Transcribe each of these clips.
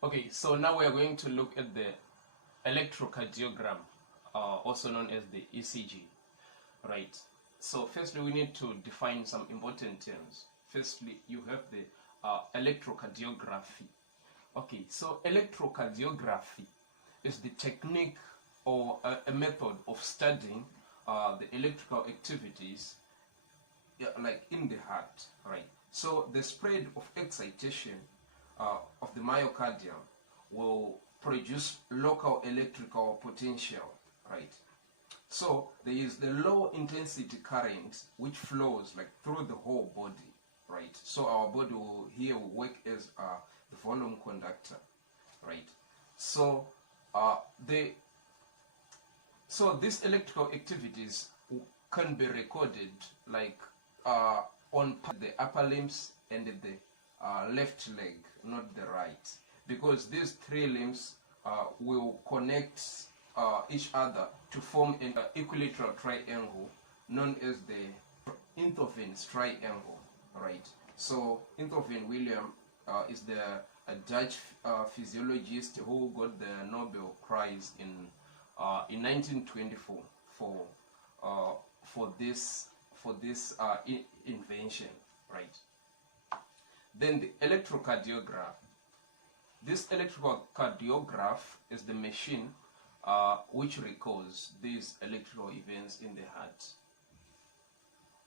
Okay, so now we are going to look at the electrocardiogram, also known as the ECG, right? So firstly, we need to define some important terms. Firstly, you have the electrocardiography. Okay, so electrocardiography is the technique or a method of studying the electrical activities like in the heart, right? So the spread of excitation of the myocardium will produce local electrical potential, right? So there is the low intensity current which flows like through the whole body, right? So our body will here will work as the volume conductor, right? So these electrical activities can be recorded like on the upper limbs and the left leg, not the right, because these three limbs will connect each other to form an equilateral triangle known as the Interven's triangle, right? So Interven William is a Dutch physiologist who got the Nobel Prize in 1924 for this invention, right? Then the electrocardiograph. This electrocardiograph is the machine which records these electrical events in the heart.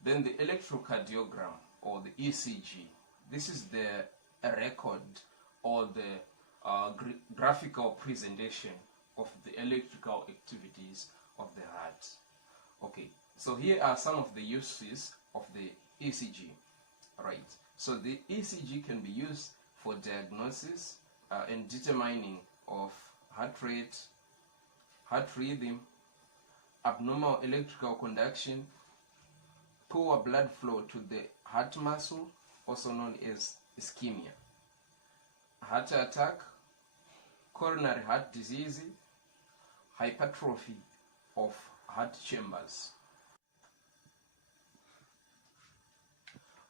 Then the electrocardiogram or the ECG. This is a record or the graphical presentation of the electrical activities of the heart. Okay, so here are some of the uses of the ECG, right? So the ECG can be used for diagnosis and determining of heart rate, heart rhythm, abnormal electrical conduction, poor blood flow to the heart muscle, also known as ischemia, heart attack, coronary heart disease, hypertrophy of heart chambers.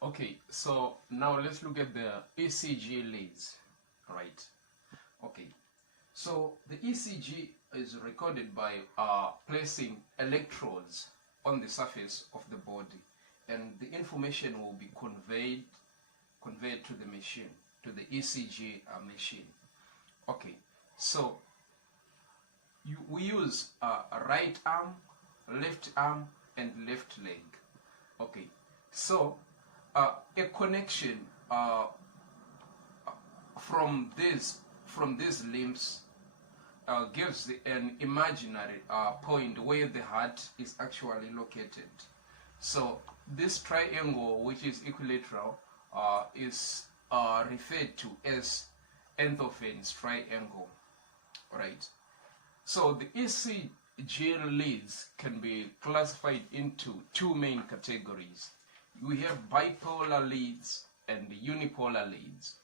Okay, so now let's look at the ECG leads, right? Okay, so the ECG is recorded by placing electrodes on the surface of the body, and the information will be conveyed to the machine, to the ECG machine. Okay, so we use a right arm, left arm, and left leg. Okay, so a connection from these limbs gives an imaginary point where the heart is actually located. So this triangle, which is equilateral, is referred to as Enthoven's triangle, right? So the ECG leads can be classified into two main categories. We have bipolar leads and unipolar leads.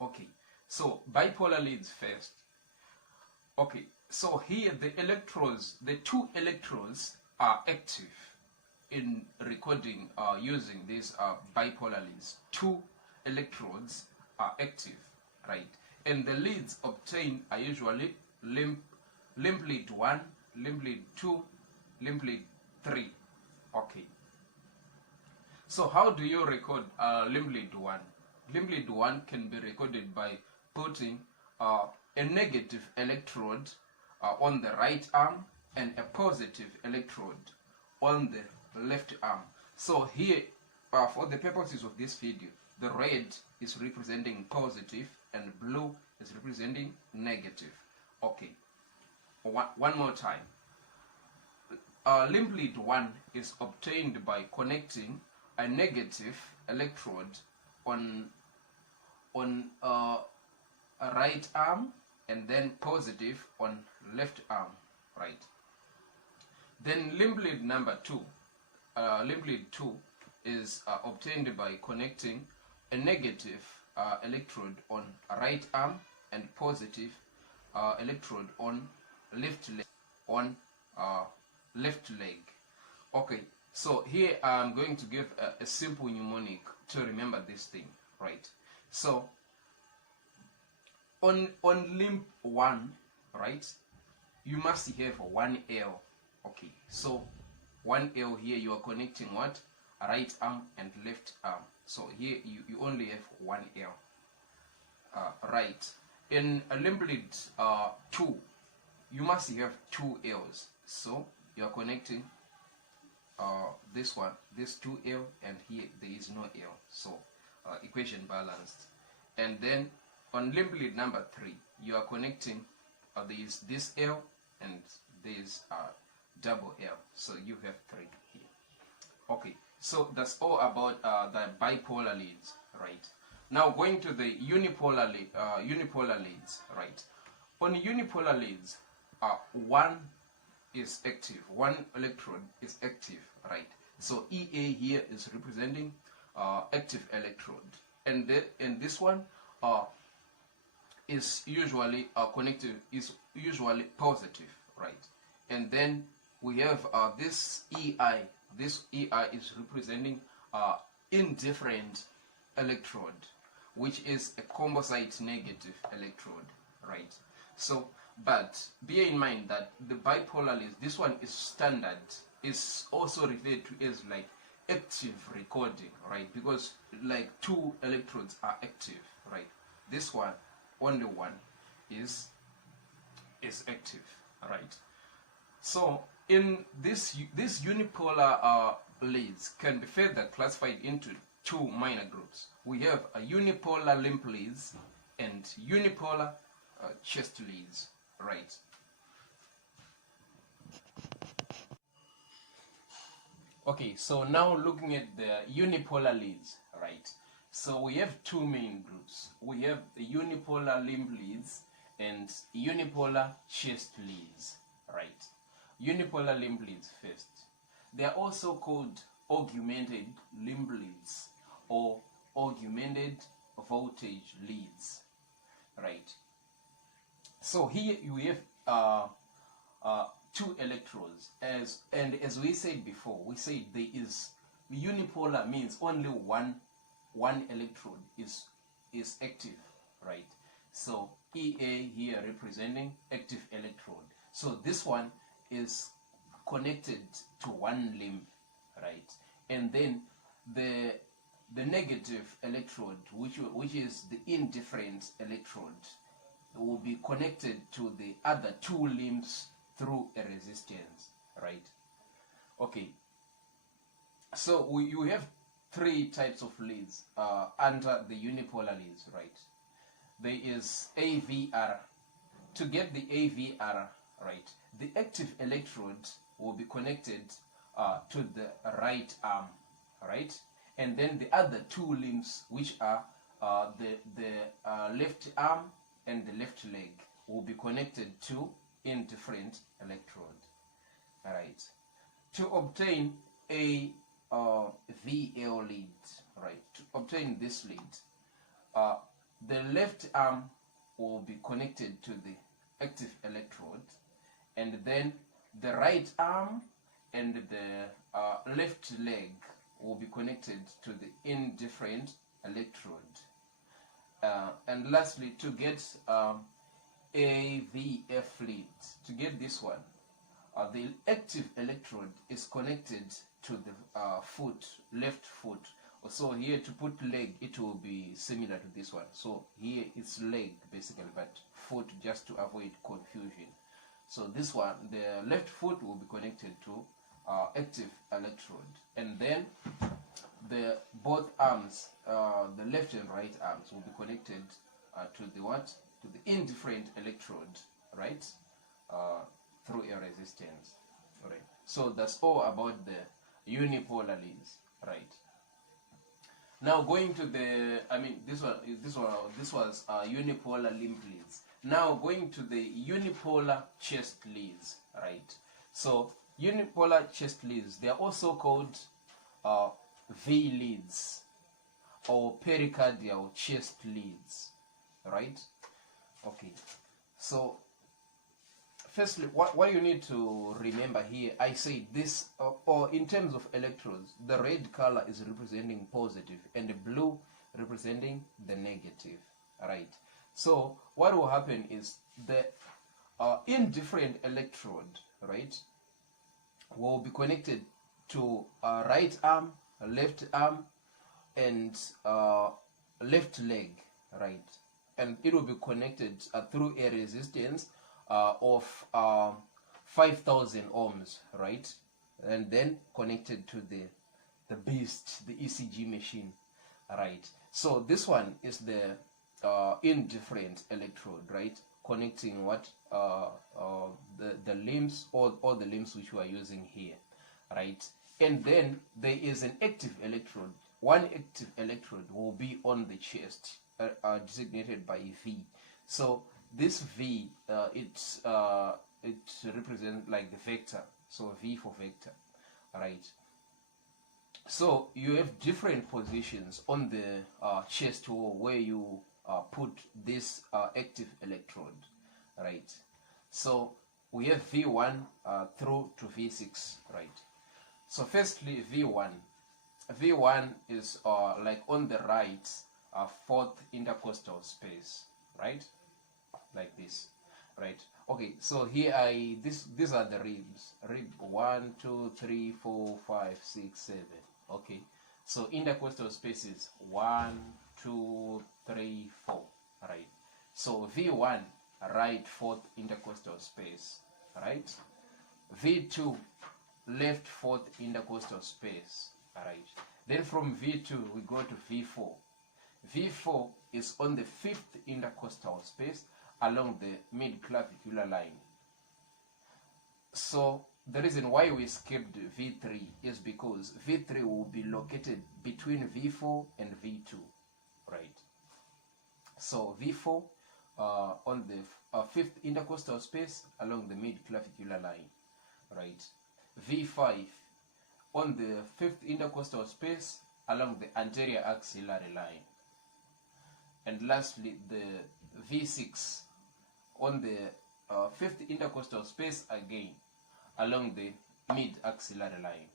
Okay, so bipolar leads first. Okay, so here the two electrodes are active in recording using these bipolar leads. Two electrodes are active, right? And the leads obtained are usually limb lead 1, limb lead 2, limb lead 3. Okay. So how do you record limb lead 1? Limb lead 1 can be recorded by putting a negative electrode on the right arm and a positive electrode on the left arm. So here, for the purposes of this video, the red is representing positive and blue is representing negative. Okay, one more time. Limb lead 1 is obtained by connecting a negative electrode on a right arm and then positive on left arm, right? Then limb lead number 2, limb lead 2 is obtained by connecting a negative electrode on a right arm and positive electrode on left leg. Okay, so here I'm going to give a simple mnemonic to remember this thing, right? So on limb 1, right, you must have 1 L. Okay, so 1 L here, you are connecting what? Right arm and left arm. So here you only have 1 L. Right. In a limb lead 2, you must have 2 L's. So you are connecting this one, this 2 L, and here there is no L. So equation balanced. And then on limb lead number 3, you are connecting there is this L and there is double L. So you have 3 here. Okay, so that's all about the bipolar leads, right? Now going to the unipolar leads, right? On unipolar leads, 1 is active, 1 electrode is active, right? So EA here is representing active electrode, and this one is usually connected, is usually positive, right? And then we have this EI. This EI is representing indifferent electrode, which is a composite negative electrode, right? So, but bear in mind that the bipolar leads, this one is standard, is also referred to as like active recording, right? Because like 2 electrodes are active, right? This one, only 1 is active, right? So in this unipolar leads can be further classified into 2 minor groups. We have a unipolar limb leads and unipolar chest leads, right? Okay, so now looking at the unipolar leads, right? So we have 2 main groups. We have the unipolar limb leads and unipolar chest leads, right? Unipolar limb leads first. They are also called augmented limb leads or augmented voltage leads, right? So here we have 2 electrodes, as we said before, we said there is unipolar means only one electrode is active, right? So EA here representing active electrode. So this one is connected to 1 limb, right? And then the negative electrode, which is the indifferent electrode, will be connected to the other 2 limbs through a resistance, right? Okay, so you have 3 types of leads under the unipolar leads, right? There is AVR. To get the AVR, right, the active electrode will be connected to the right arm, right? And then the other 2 limbs, which are the left arm and the left leg, will be connected to indifferent electrode. All right. To obtain a VL lead, right? To obtain this lead, the left arm will be connected to the active electrode, and then the right arm and the left leg will be connected to the indifferent electrode. And lastly, to get AVF lead, to get this one, the active electrode is connected to the foot, left foot. So here to put leg, it will be similar to this one. So here it's leg basically, but foot just to avoid confusion. So this one, the left foot will be connected to active electrode, and then the both arms, the left and right arms, will be connected to the what? To the indifferent electrode, right? Through a resistance, right? So that's all about the unipolar leads, right? Now going to the, this was unipolar limb leads. Now going to the unipolar chest leads, right? So unipolar chest leads, they are also called V leads or pericardial chest leads, right? Okay, so firstly, what you need to remember here, I say this, or in terms of electrodes, the red color is representing positive and the blue representing the negative, right? So what will happen is the indifferent electrode, right, will be connected to right arm, left arm, and left leg, right, and it will be connected through a resistance of 5,000 ohms, right, and then connected to the beast, the ECG machine, right. So this one is the indifferent electrode, right, connecting what the limbs, all the limbs which we are using here, right. And then there is an active electrode. One active electrode will be on the chest, designated by V. So this V, it represents like the vector, so V for vector, right. So you have different positions on the chest wall where you put this active electrode, right. So we have V1 through to V6, right. So firstly, V1 is like on the right, fourth intercostal space, right, like this, right. Okay, so here these are the ribs. Rib 1, 2, 3, 4, 5, 6, 7. Okay, so intercostal spaces 1, 2, 3, 4, right. So V1, right fourth intercostal space, right. V2, left fourth intercostal space, right. Then from V2 we go to V4. V4 is on the fifth intercostal space along the mid-clavicular line. So the reason why we skipped V3 is because V3 will be located between V4 and V2, right. So V4 on the fifth intercostal space along the mid-clavicular line, right. V5 on the fifth intercostal space along the anterior axillary line. And lastly, the V6 on the fifth intercostal space again along the mid-axillary line.